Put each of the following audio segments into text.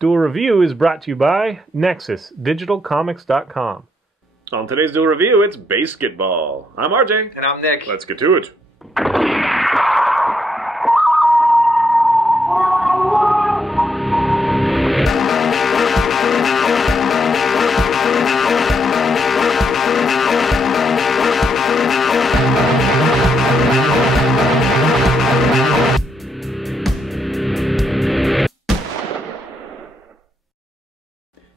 Duel Review is brought to you by NexusDigitalComics.com. On today's Duel Review, it's BASEketball. I'm RJ. And I'm Nick. Let's get to it.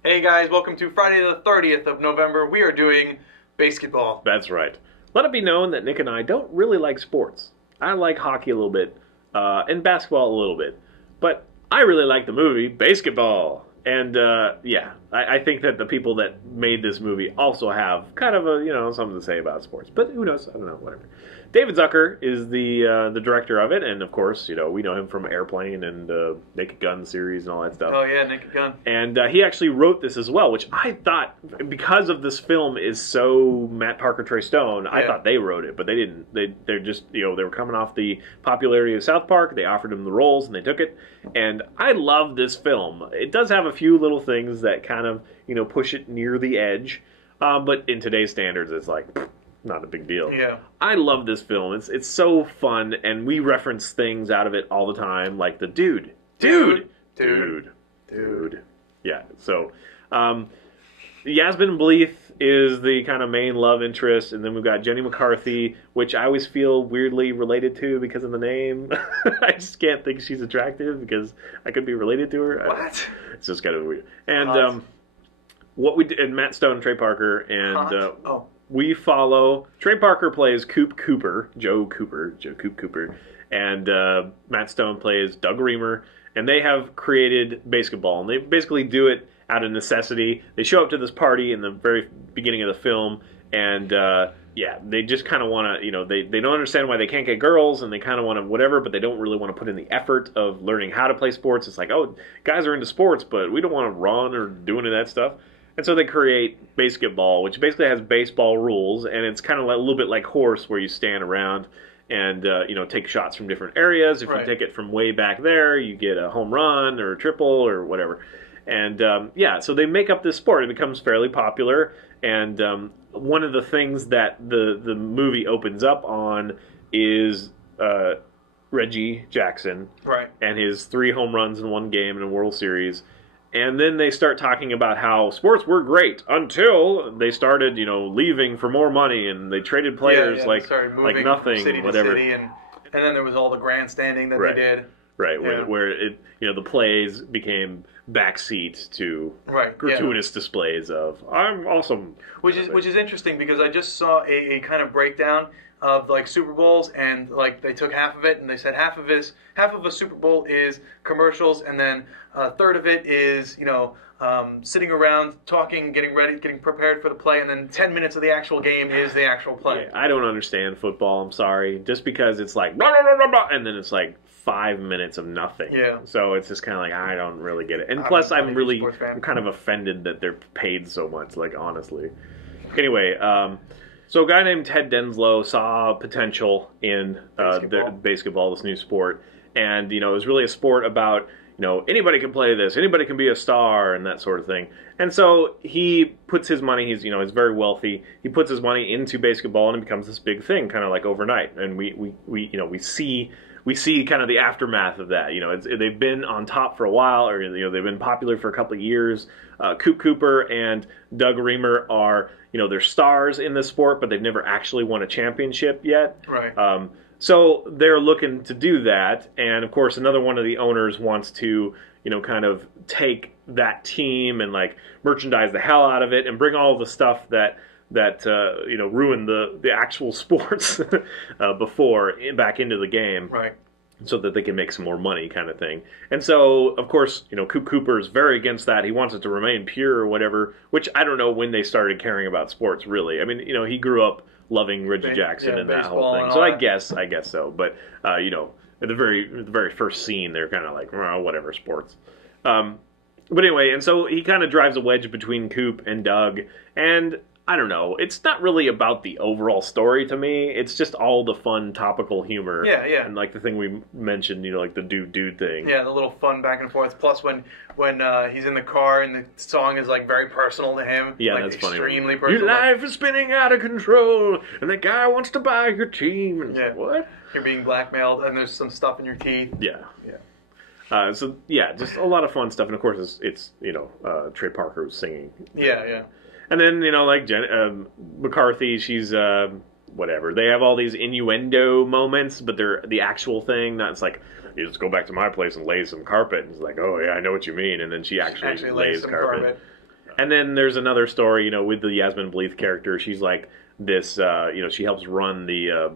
Hey guys, welcome to Friday the 30th of November. We are doing BASEketball. That's right. Let it be known that Nick and I don't really like sports. I like hockey a little bit, and basketball a little bit. But I really like the movie BASEketball. And, yeah, I think that the people that made this movie also have kind of a, something to say about sports. But who knows? I don't know, whatever. David Zucker is the director of it, and of course, we know him from Airplane and Naked Gun series and all that stuff. Oh yeah, Naked Gun. And he actually wrote this as well, which I thought, because of this film is so Matt Parker, Trey Stone, I thought they wrote it, but they didn't. They're just, they were coming off the popularity of South Park. They offered him the roles, and they took it. And I love this film. It does have a few little things that kind of, push it near the edge, but in today's standards, it's like, not a big deal. Yeah. I love this film. It's so fun, and we reference things out of it all the time, like the dude. Yeah, so Yasmin Bleeth is the kind of main love interest, and then we've got Jenny McCarthy, which I always feel weirdly related to because of the name. I just can't think she's attractive because I could be related to her. What? It's just kind of weird. And what we did, and Matt Stone and Trey Parker, and we follow, Trey Parker plays Joe Cooper, and Matt Stone plays Doug Reamer, and they have created BASEketball, and they basically do it out of necessity. They show up to this party in the very beginning of the film, and they just kind of want to, they don't understand why they can't get girls, and they kind of want to whatever, but they don't really want to put in the effort of learning how to play sports. It's like, oh, guys are into sports, but we don't want to run or do any of that stuff. And so they create BASEketball, which basically has baseball rules, and it's kind of like, a little bit like horse, where you stand around and take shots from different areas. If you take it from way back there, you get a home run or a triple or whatever. And so they make up this sport. It becomes fairly popular, and one of the things that the movie opens up on is Reggie Jackson, and his 3 home runs in one game in a World Series. And then they start talking about how sports were great until they started, leaving for more money, and they traded players like nothing, city whatever. To city, and then there was all the grandstanding that they did. Right, where it, the plays became backseat to gratuitous displays of "I'm awesome," which is interesting because I just saw a kind of breakdown of like Super Bowls, and like they took half of it and they said half of a Super Bowl is commercials, and then a third of it is sitting around talking, getting ready, getting prepared for the play, and then 10 minutes of the actual game is the actual play. Yeah, I don't understand football. I'm sorry, just because it's like blah, blah, blah, blah, blah, and then it's like 5 minutes of nothing. Yeah. So it's just kind of like, I don't really get it. And plus, I'm kind of offended that they're paid so much, like, honestly. Anyway, so a guy named Ted Denslow saw potential in BASEketball, this new sport. And, it was really a sport about, anybody can play this, anybody can be a star, and that sort of thing. And so he puts his money, he's very wealthy, he puts his money into BASEketball, and it becomes this big thing, kind of like overnight. And we see kind of the aftermath of that. They've been on top for a while, or they've been popular for a couple of years. Coop Cooper and Doug Reamer are they're stars in the sport, but they've never actually won a championship yet. Right. So they're looking to do that, and of course another one of the owners wants to kind of take that team and like merchandise the hell out of it and bring all the stuff that ruined the actual sports before back into the game, right? So that they can make some more money, kind of thing. And so, of course, Coop Cooper is very against that. He wants it to remain pure or whatever. Which I don't know when they started caring about sports, really. I mean, he grew up loving Reggie Jackson and that whole thing. So I guess so. But at the very first scene, they're kind of like, oh, whatever, sports. But anyway, and so he kind of drives a wedge between Coop and Doug, and I don't know. It's not really about the overall story to me. It's just all the fun topical humor. Yeah, yeah. And like the thing we mentioned, like the dude thing. Yeah, the little fun back and forth. Plus, when he's in the car and the song is like very personal to him. Yeah, like, that's funny. Extremely personal. Your life is spinning out of control, and that guy wants to buy your team. And Yeah. What? You're being blackmailed, and there's some stuff in your teeth. Yeah. Yeah. So yeah, just a lot of fun stuff, and of course it's Trey Parker was singing. Yeah, yeah. And then like McCarthy, she's whatever. They have all these innuendo moments, but they're the actual thing. Not it's like you just go back to my place and lay some carpet. And it's like, oh yeah, I know what you mean. And then she actually lays some carpet. And then there's another story, with the Yasmin Bleeth character. She's like this, she helps run the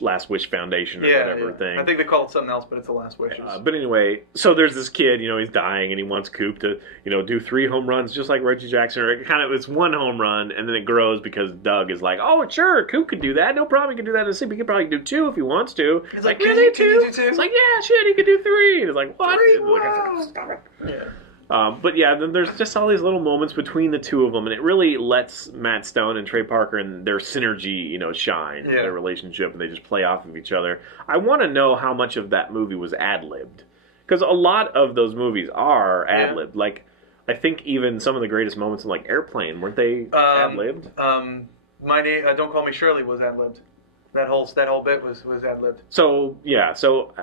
Last Wish Foundation or whatever thing. I think they call it something else, but it's the Last Wishes. But anyway, so there's this kid, he's dying, and he wants Coop to, do 3 home runs just like Reggie Jackson. Or it's 1 home run, and then it grows because Doug is like, oh, sure, Coop could do that. No problem, he can do that in the city. He could probably do 2 if he wants to. He's like, really, can you do 2? It's like, yeah, shit, he could do 3. And it's like, what? 3? Like, stop it. Yeah. But yeah, then there's just all these little moments between the two of them, and it really lets Matt Stone and Trey Parker and their synergy, shine, their relationship, and they just play off of each other. I want to know how much of that movie was ad-libbed, because a lot of those movies are ad-libbed. Like, I think even some of the greatest moments in like Airplane, weren't they ad-libbed? My name, Don't Call Me Shirley was ad-libbed. That whole bit was ad-libbed. So yeah,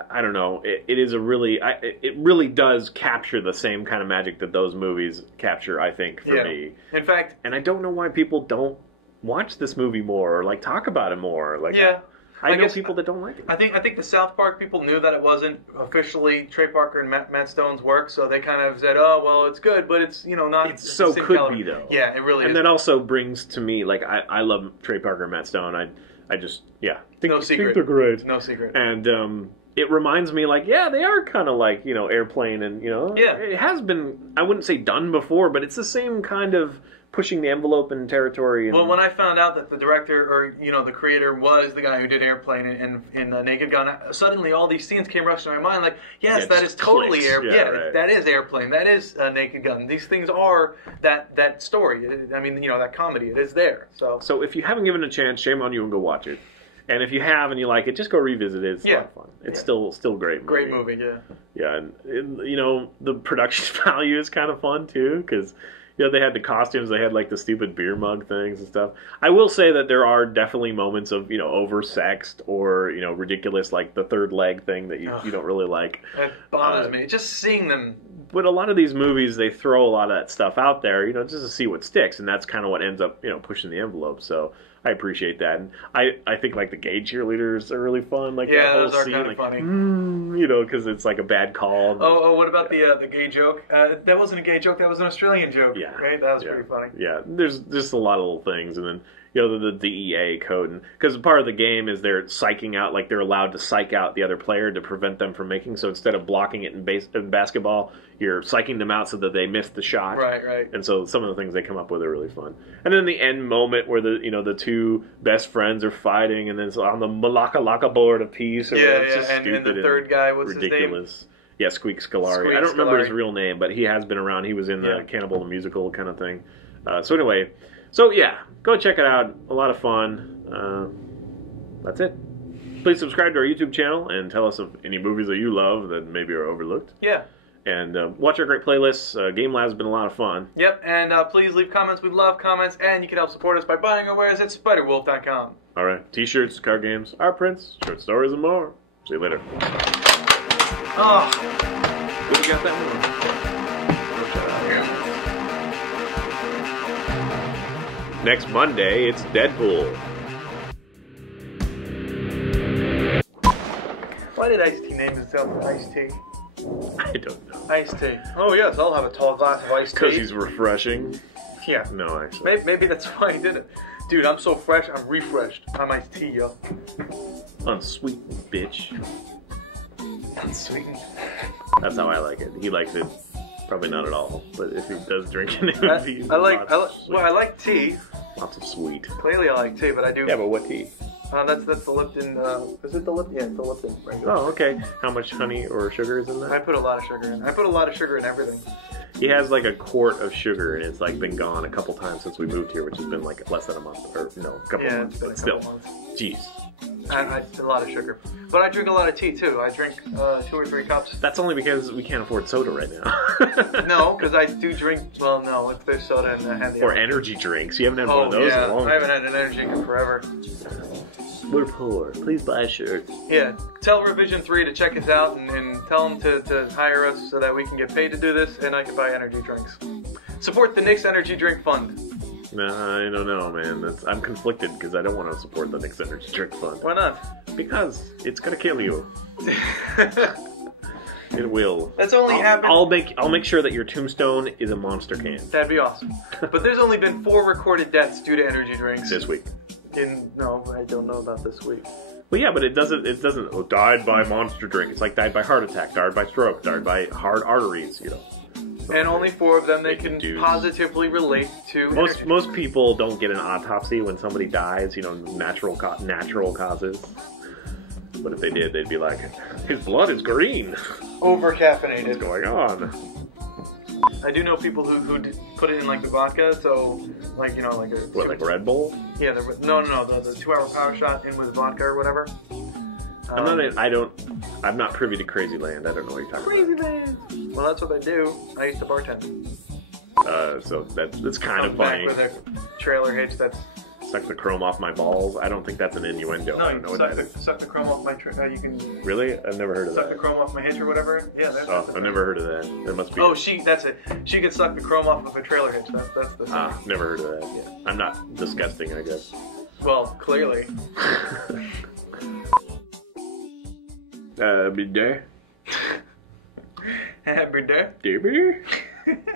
I don't know. It is it really does capture the same kind of magic that those movies capture. I think for me. In fact, and I don't know why people don't watch this movie more or like talk about it more. Like I know people that don't like it. I think the South Park people knew that it wasn't officially Trey Parker and Matt Stone's work, so they kind of said, "Oh, well, it's good, but it's not." It so could caliber. Be though. Yeah, it really. And is. that also brings to me like I love Trey Parker and Matt Stone. I just think they're great. No secret. And it reminds me like they are kind of like Airplane and it has been, I wouldn't say done before, but it's the same kind of pushing the envelope in territory. And, well, when I found out that the director or the creator was the guy who did Airplane and Naked Gun, suddenly all these scenes came rushing to my mind. Like, yes, that is totally Airplane. Right. That is Airplane. That is Naked Gun. These things are that story. I mean, that comedy. It is there. So if you haven't given it a chance, shame on you and go watch it. And if you have and you like it, just go revisit it. It's a lot of fun. It's still great movie. Great movie, yeah. Yeah, and the production value is kind of fun too because. They had the costumes, they had like the stupid beer mug things and stuff. I will say that there are definitely moments of, oversexed or, ridiculous, like the third leg thing that you don't really like. It bothers me. Just seeing them. But a lot of these movies, they throw a lot of that stuff out there, just to see what sticks. And that's kind of what ends up, pushing the envelope. So I appreciate that. And I think like the gay cheerleaders are really fun. Like that whole those are scene, kind of funny. Because it's like a bad call. Oh, what about the gay joke? That wasn't a gay joke. That was an Australian joke. Yeah. Right? That was pretty funny. Yeah. There's just a lot of little things. And then, the DEA code. Because part of the game is they're psyching out, like they're allowed to psych out the other player to prevent them from making. So instead of blocking it in basketball, you're psyching them out so that they miss the shot. Right. And so some of the things they come up with are really fun. And then the end moment where the two best friends are fighting, and then it's on the Malaka board of peace. Or it's just stupid and the third guy, what's ridiculous. His name? Yeah, Squeak Scolari. I don't remember his real name, but he has been around. He was in the Cannibal the Musical kind of thing. So anyway, go check it out. A lot of fun. That's it. Please subscribe to our YouTube channel and tell us of any movies that you love that maybe are overlooked. Yeah. And watch our great playlists. Game Lab's been a lot of fun. Yep, and please leave comments. We love comments, and you can help support us by buying our wares at SpiderWolf.com. All right. T-shirts, card games, art prints, short stories, and more. See you later. Oh. We got that one. Next Monday, it's Deadpool. Why did Ice-T name himself Ice-T? I don't know. Iced tea. Oh yes, I'll have a tall glass of iced tea. Because he's refreshing? Yeah. No, actually. Maybe that's why he did it. Dude, I'm so fresh, I'm refreshed. I'm iced tea, yo. Unsweet bitch. Unsweetened. That's how I like it. He likes it. Probably not at all. But if he does drink it, it would be I like tea. Lots of sweet. Clearly I like tea, but I do... Yeah, but what tea? That's the Lipton, is it the Lipton? Yeah, it's the Lipton. Regular. Oh, okay. How much honey or sugar is in that? I put a lot of sugar in. I put a lot of sugar in everything. He has like a quart of sugar, and it's like been gone a couple times since we moved here, which has been like less than a month, or no, a couple months, but still. Jeez. A lot of sugar. But I drink a lot of tea too. I drink 2 or 3 cups. That's only because we can't afford soda right now. No, because I do drink, well, no, if there's soda and I have the Or energy drinks. You haven't had one of those in a long time. I haven't had an energy drink in forever. We're poor. Please buy a shirt. Yeah, tell Revision 3 to check us out and tell them to hire us so that we can get paid to do this and I can buy energy drinks. Support the Knicks Energy Drink Fund. Nah, I don't know, man. I'm conflicted because I don't want to support the Knicks Energy Drink Fund. Why not? Because it's gonna kill you. It will. That's only happened. I'll make sure that your tombstone is a Monster can. That'd be awesome. But there's only been 4 recorded deaths due to energy drinks. This week. No, I don't know about this week. Well, yeah, but it doesn't, oh, died by monster drink. It's like died by heart attack, died by stroke, died by hard arteries, you know. And only 4 of them they can positively relate to. Most people don't get an autopsy when somebody dies, you know, natural causes. But if they did, they'd be like, his blood is green. Over-caffeinated. What's going on? I do know people who put it in like the vodka, so like, you know, like a... What, like Red Bull? Yeah, the 2-hour power shot in with vodka or whatever. I'm not privy to Crazy Land. I don't know what you're talking about. Crazy Land! Well, that's what I do. I used to bartend. So that's kind of funny. Back with a trailer hitch that's... Suck the chrome off my balls? I don't think that's an innuendo. No, I don't know what that is. Suck the chrome off my... you can... Really? I've never heard of that. Suck the chrome off my hitch or whatever? Yeah, that's I've never heard of that. That must be... Oh, that's it. She could suck the chrome off of a trailer hitch. That's the thing. Never heard of that. Yeah. I'm not disgusting, I guess. Well, clearly. Happy day. Happy day. Happy day.